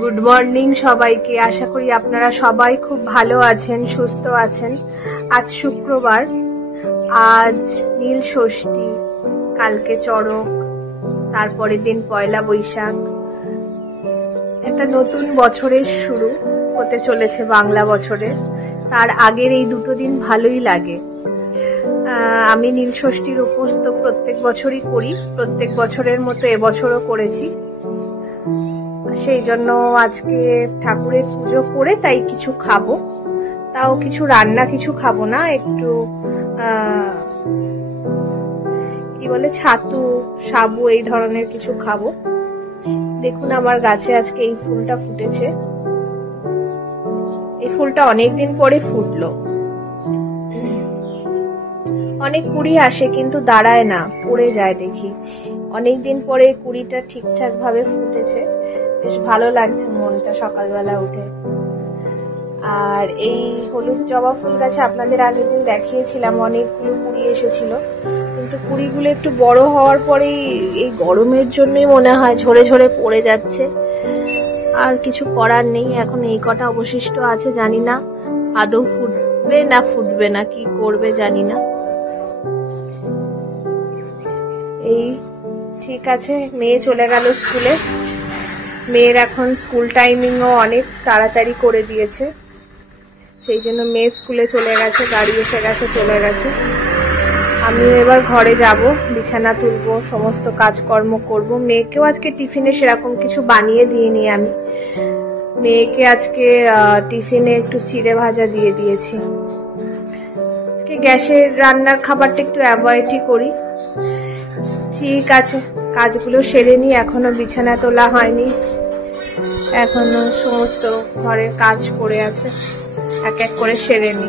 Good morning সবাইকে। আশা করি আপনারা সবাই খুব ভালো আছেন, সুস্থ আছেন। আজ শুক্রবার, আজ নীল ষষ্ঠী, কালকে চড়ক, তারপরের দিন পয়লা বৈশাখ। একটা নতুন বছরের শুরু হতে চলেছে বাংলা বছরের। তার আগের এই দুটো দিন ভালোই লাগে। আমি নীল ষষ্ঠীর উপোস তো প্রত্যেক বছরই করি, প্রত্যেক বছরের মতো এবছরও করেছি। সেই জন্য আজকে ঠাকুরের পুজো করে তাই কিছু খাবো, তাও কিছু রান্না কিছু খাবো না, একটু কি বলে ছাতু, সাবু এই ধরনের কিছু খাবো। দেখুন আমার গাছে আজকে এই ফুলটা ফুটেছে। এই ফুলটা অনেকদিন পরে ফুটলো। অনেক কুড়ি আসে কিন্তু দাঁড়ায় না, পড়ে যায় দেখি। অনেকদিন পরে কুড়িটা ঠিকঠাক ভাবে ফুটেছে, বেশ ভালো লাগছে মনটা সকালবেলা উঠে। আর এই হলুদ জবা ফুল গাছে আপনাদের আগের দিন দেখিয়েছিলাম, অনেকগুলো কুড়ি এসেছিল, কিন্তু কুড়িগুলো একটু বড় হওয়ার পরেই এই গরমের জন্যই মনে হয় ঝরে ঝরে পড়ে যাচ্ছে। আর কিছু করার নেই, এখন এই কটা অবশিষ্ট আছে, জানি না আদৌ ফুটবে না ফুটবে না, কি করবে জানি না। এই ঠিক আছে, মেয়ে চলে গেল স্কুলে। মেয়ের এখন স্কুল টাইমিংও অনেক তাড়াতাড়ি করে দিয়েছে, সেই জন্য মেয়ে স্কুলে চলে গেছে, গাড়ি এসে গেছে, চলে গেছে। আমি এবার ঘরে যাব, বিছানা তুলবো, সমস্ত কাজকর্ম করব। মেয়েকেও আজকে টিফিনে সেরকম কিছু বানিয়ে দিইনি আমি। মেয়েকে আজকে টিফিনে একটু চিড়ে ভাজা দিয়ে দিয়েছি। আজকে গ্যাসের রান্নার খাবারটা একটু অ্যাভয়েডই করি। ঠিক আছে, কাজগুলো সেরে নি, এখনো বিছানা তোলা হয়নি, এখনো সমস্ত ঘরের কাজ পড়ে আছে, এক এক করে সেরে নি।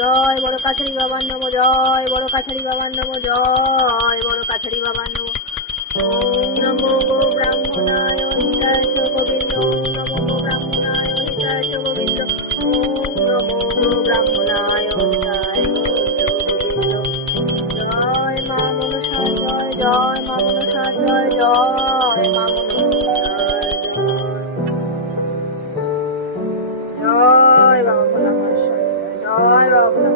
জয় বড় কাছারি বাবার নম, জয় বড় কাছারি বাবার নম, জয় বড় কাছারি বাবার নম। ওম নমো গো ব্রাহ্মণায় হিতায় চ গোবিন্দ, ওম নমো গো ব্রাহ্মণায় হিতায় চ গোবিন্দ, ওম নমো গো ব্রাহ্মণায় হিতায় চ গোবিন্দ। জয় মা মনসা জয়, জয় মা মনসা জয়, জয় মা মনসা জয়, বাবা ভোলা মনসা জয়, বাবা ভোলা।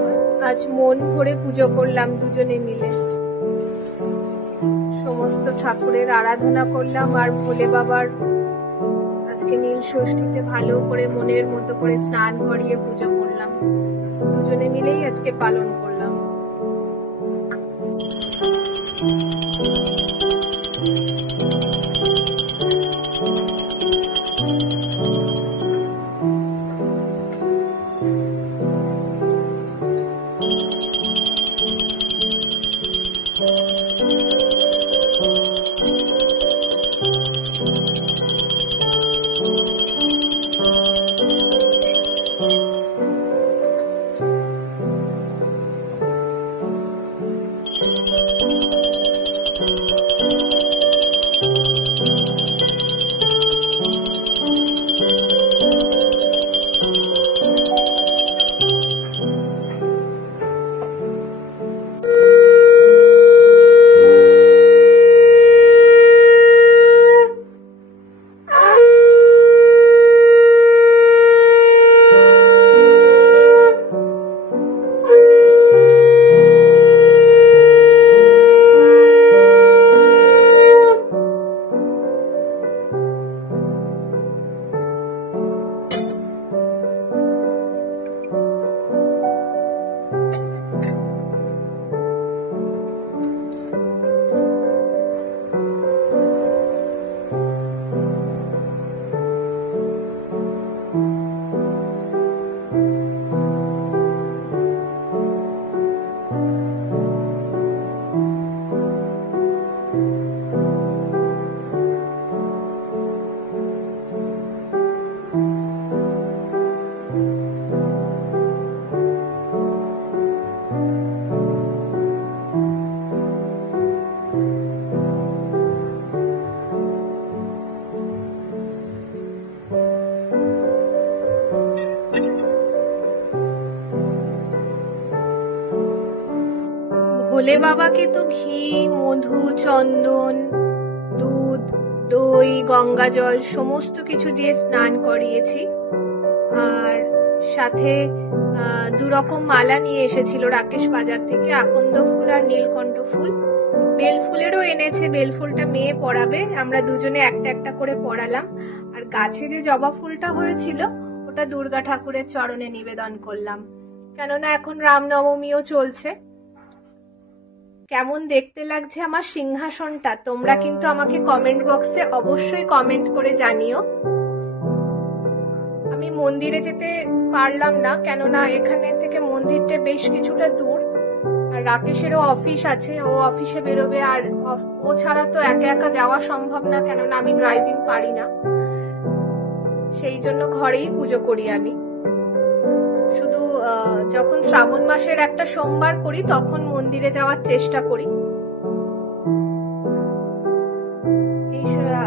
আজ মন ভরে পুজো করলাম দুজনে মিলে, সমস্ত ঠাকুরের আরাধনা করলাম। আর ভোলে বাবার আজকে নীল ষষ্ঠীতে ভালো করে মনের মতো করে স্নান করিয়ে পুজো করলাম, দুজনে মিলেই আজকে পালন করলাম। ভোলে বাবাকে তো ঘি, মধু, চন্দন, দুধ, দই, গঙ্গা জল সমস্ত কিছু দিয়ে স্নান করিয়েছি। আর সাথে 2 রকম মালা নিয়ে এসেছিল রাকেশ বাজার থেকে, আকন্দ ফুল আর নীলকণ্ঠ ফুল। বেল ফুলেরও এনেছে, বেল ফুলটা মেয়ে পরাবে, আমরা দুজনে একটা একটা করে পরালাম। আর গাছে যে জবা ফুলটা হয়েছিল ওটা দুর্গা ঠাকুরের চরণে নিবেদন করলাম, কেননা এখন রামনবমীও চলছে। কেমন দেখতে লাগছে আমার সিংহাসনটা তোমরা কিন্তু আমাকে কমেন্ট বক্সে অবশ্যই কমেন্ট করে জানিও। আমি মন্দিরে যেতে পারলাম না, কেননা এখানে থেকে মন্দিরটা বেশ কিছুটা দূর, আর রাকেশেরও অফিস আছে, ও অফিসে বেরোবে, আর ও ছাড়া তো একা একা যাওয়া সম্ভব না, কেননা আমি ড্রাইভিং পারি না। সেই জন্য ঘরেই পুজো করি আমি। শুধু যখন শ্রাবণ মাসের একটা সোমবার করি তখন মন্দিরে যাওয়ার চেষ্টা করি।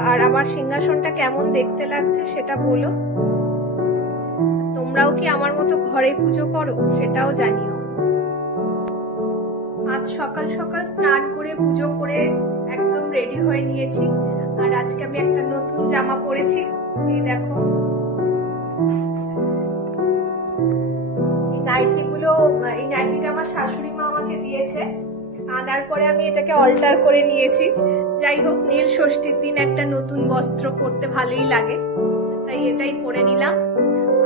আর আমার সিংহাসনটা কেমন দেখতে লাগছে সেটা বলো। তোমরাও কি আমার মতো ঘরে পুজো করো সেটাও জানিও। আজ সকাল সকাল স্নান করে পুজো করে একদম রেডি হয়ে নিয়েছি। আর আজকে আমি একটা নতুন জামা পরেছি, এই দেখো। এই নাইটিটা আমার শাশুড়ি মা আমাকে দিয়েছে, আনার পরে আমি এটাকে অল্টার করে নিয়েছি। যাই হোক, নীল ষষ্ঠীর দিন একটা নতুন বস্ত্র পরতে ভালোই লাগে, তাই এটাই পরে নিলাম।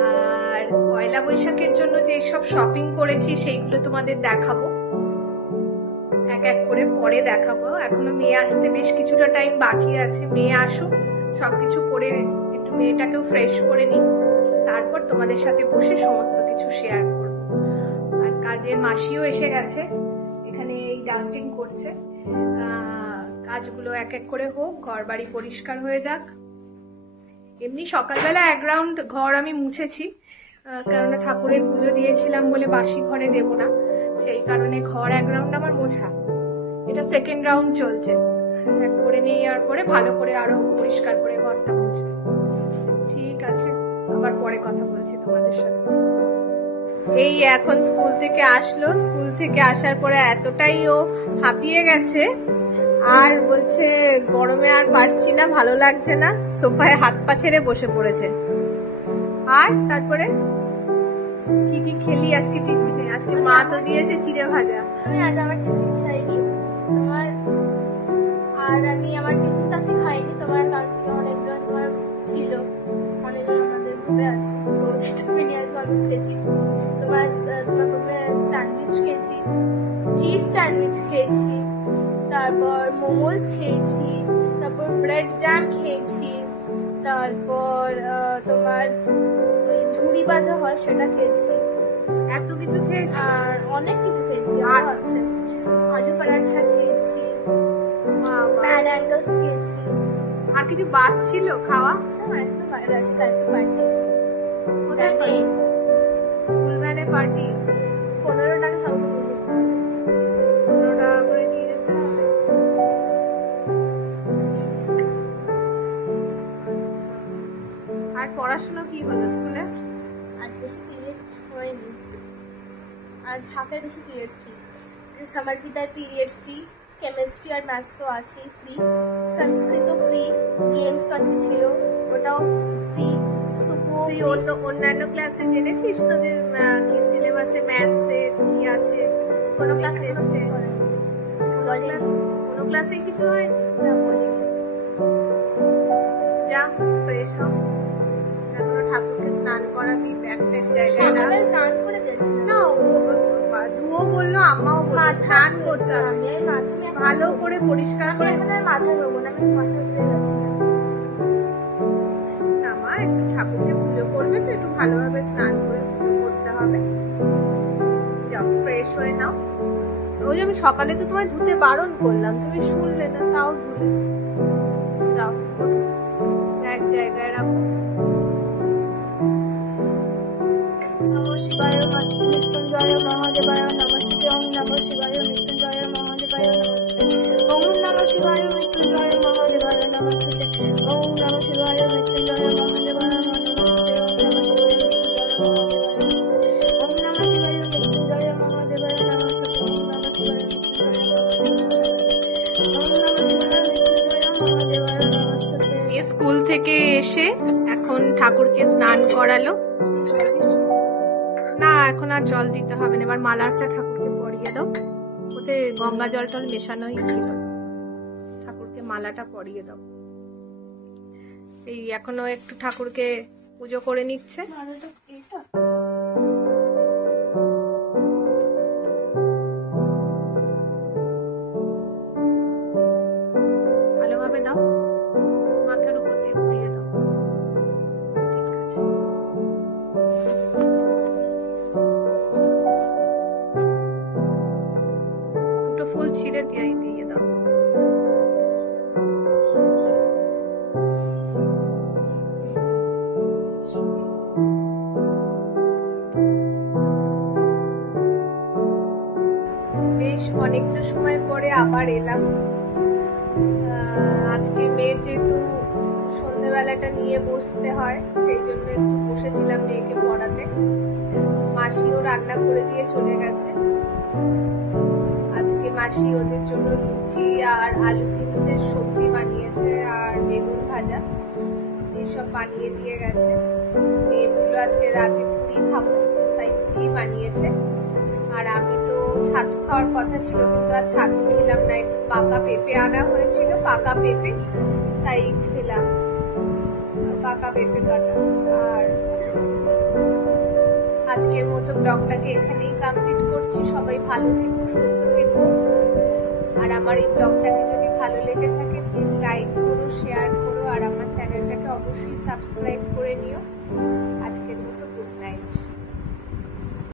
আর পয়লা বৈশাখের জন্য যে সব শপিং করেছি সেইগুলো তোমাদের দেখাবো, এক এক করে পরে দেখাবো। এখনো মেয়ে আসতে বেশ কিছুটা টাইম বাকি আছে, মেয়ে আসুক, সবকিছু করে একটু মেয়েটাকেও ফ্রেশ করে নিই, তারপর তোমাদের সাথে বসে সমস্ত কিছু শেয়ার করব। আর কাজের মাসিও এসে গেছে, এখানে এই ডাস্টিং করছে। কাজগুলো এক এক করে হোক, ঘর বাড়ি পরিষ্কার হয়ে যাক। এমনি সকালবেলা 1 রাউন্ড ঘর আমি মুছেছি, কেননা ঠাকুরের পুজো দিয়েছিলাম বলে বাসি ঘরে দেব না, সেই কারণে ঘর 1 রাউন্ড আমার মোছা। এটা 2nd রাউন্ড চলছে, করে নেওয়ার পরে ভালো করে আরো পরিষ্কার করে ঘরটা মুছে। ঠিক আছে, আবার পরে কথা বলছি তোমাদের সাথে। এই এখন স্কুল থেকে আসলো, স্কুল থেকে আসার পরে এতটাই ও হাঁপিয়ে গেছে, আর বলছে গরমে আর পারছি না, ভালো লাগছে না, সোফায় হাত পা ছেড়ে বসে পড়েছে। আর তারপরে কি কি খেলি আজকে টিফিনে? আজকে মা তো দিয়েছে চিড়ে ভাজা। আমি আজ আমার টিফিন খাইনি, আর আমি আমার টিফিনটা আজকে খাইনি। তোমার কালকে অনেকজন তোমার ছিল, অনেকজন আমাদের গ্রুপে আছে, তো ওদের টিফিনে আজ মানুষ খেয়েছি। তোমার প্রথমে স্যান্ডউইচ খেয়েছি, চিজ স্যান্ডউইচ খেয়েছি, তারপর মোমোস খেয়েছি, তারপর ব্রেড জ্যাম খেয়েছি, তারপর তোমার ওই ঝুড়ি ভাজা হয় সেটা খেয়েছি। এত কিছু খেয়েছি? আর অনেক কিছু খেয়েছি, আর আছে আলু পরাঠা খেয়েছি, প্যান অ্যাঙ্গেলস খেয়েছি। আর কিছু বাদ ছিল খাওয়া? একটা বাইরে আছে, কালকে পার্টি। কোথায় পার্টি? স্কুল ভ্যানে পার্টি? 15 টাকা খাবো। 15 টাকা করে নিয়ে যেতে হবে। আর পড়াশোনা কি হলো স্কুলে? আজ বেশি পিরিয়ড হয়নি, আজ হাফের বেশি পিরিয়ড ফ্রি। যে সামার পিতার পিরিয়ড ফ্রি, কেমিস্ট্রি আর ম্যাথস তো আছেই ফ্রি, সংস্কৃত ফ্রি, গেমস তো আজকে ছিল ওটাও ফ্রি, সুপু। তুই অন্যান্য ক্লাসে জেনেছিস তোদের কি সিলেবাসে ম্যাথসে কি আছে? কোনো ক্লাসে টেস্টে কোনো ক্লাসে কিছু হয় না বলি। যা ফ্রেশ হ, এখন ঠাকুরকে স্নান করাবি, ব্যাগ ট্যাগ জায়গায় না। সকালে চান করে গেছি না, দুও বললো আম্মাও বললো স্নান করতে হবে, ভালো করে পরিষ্কার করে। এখন আর মাথায় দেবো না, আমি মাথা ধুয়ে গেছি না মা, একটু ঠাকুরকে পুজো করবে তো একটু ভালোভাবে স্নান করে পুজো করতে হবে। যাও ফ্রেশ হয়ে নাও। ওই যে আমি সকালে তো তোমায় ধুতে বারণ করলাম, তুমি শুনলে না, তাও ধুলে। যাও এক জায়গায় রাখো। নমঃ শিবায় মৃত্যুঞ্জয় মহাদেবায় নমস্তে। ওম নমঃ শিবায় মৃত্যুঞ্জয় মহাদেবায় নমস্তে। ওম নমঃ শিবায় মৃত্যুঞ্জয় মহাদেবায় নমস্তে। ওম নমঃ শিবায় মৃত্যুঞ্জয় মহাদেবায় নমস্তে। ওম নমঃ শিবায় মৃত্যুঞ্জয় মহাদেবায় নমস্তে। ওম নমঃ শিবায় মৃত্যুঞ্জয় মহাদেবায় নমস্তে। ওম নমঃ শিবায় মৃত্যুঞ্জয় স্কুল থেকে এসে এখন ঠাকুরকে স্নান করালো। না এখন আর জল দিতে হবে না, এবার মালাটা ঠাকুরকে পরিয়ে দাও। ওতে গঙ্গা জল টল মেশানোই ছিল, ঠাকুরকে মালাটা পরিয়ে দাও। এই এখনো একটু ঠাকুরকে পুজো করে নিচ্ছে। ভালোভাবে দাও, মাথার উপর দিয়ে ঘুরিয়ে দাও। ঠিক আছে। দুটো ফুল ছিঁড়ে দিয়ে দাও। বেশ অনেকটা সময় পরে আবার এলাম। আজকে মেয়ের যেহেতু সন্ধ্যেবেলাটা নিয়ে বসতে হয়, সেই জন্য একটু বসেছিলাম মেয়েকে পড়াতে। মাসিও রান্না করে দিয়ে চলে গেছে। আজকে মাসি ওদের জন্য লুচি আর আলু বিনসের সবজি বানিয়েছে আর বেগুন ভাজা এইসব বানিয়ে দিয়ে গেছে। মেয়ে বললো আজকে রাতে পুরি খাবো, তাই পুরি বানিয়েছে। আর আমি তো ছাতু খাওয়ার কথা ছিল, কিন্তু আর ছাতু খেলাম না। একটু পাকা পেঁপে আনা হয়েছিল, পাকা পেঁপে, তাই খেলাম পাকা পেঁপে কাটা। আর আজকের মতো ব্লগটাকে এখানেই কমপ্লিট করছি। সবাই ভালো থেকো, সুস্থ থেকো। আর আমার এই ব্লগটাকে যদি ভালো লেগে থাকে প্লিজ লাইক করো, শেয়ার করো, আর আমার চ্যানেলটাকে অবশ্যই সাবস্ক্রাইব করে নিও। আজকের মতো